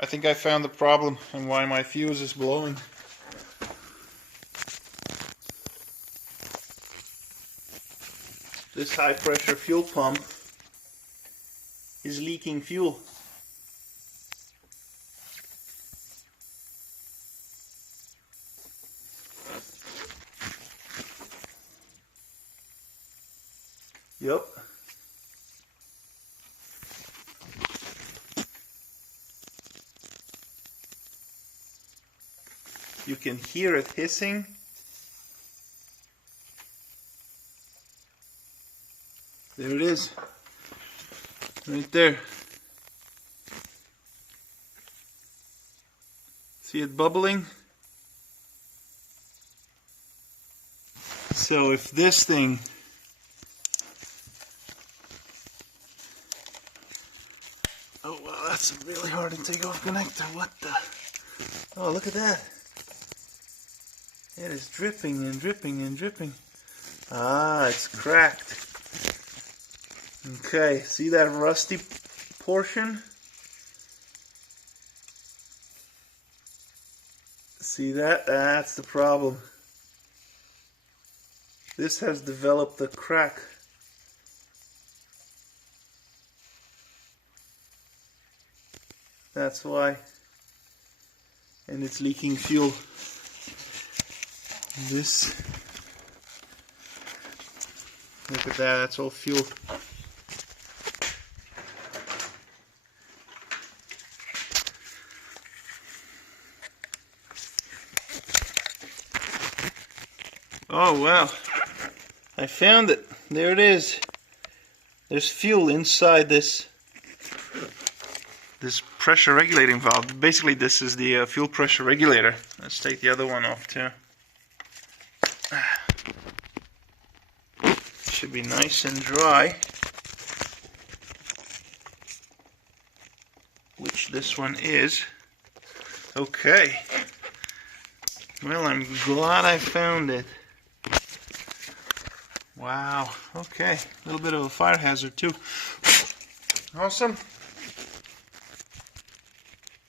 I think I found the problem and why my fuse is blowing. This high pressure fuel pump is leaking fuel. Yep. You can hear it hissing. There it is. Right there. See it bubbling? So if this thing oh well, that's a really hard to take off connector. What the? Oh, look at that. It is dripping and dripping and dripping. Ah, it's cracked. Okay, see that rusty portion? See that? That's the problem. This has developed a crack. That's why. And it's leaking fuel. This, look at that, that's all fuel. Oh wow, I found it. There it is. There's fuel inside this pressure regulating valve. Basically this is the fuel pressure regulator. Let's take the other one off too. Should be nice and dry, which this one is. Okay, well, I'm glad I found it. Wow, okay, a little bit of a fire hazard too. Awesome.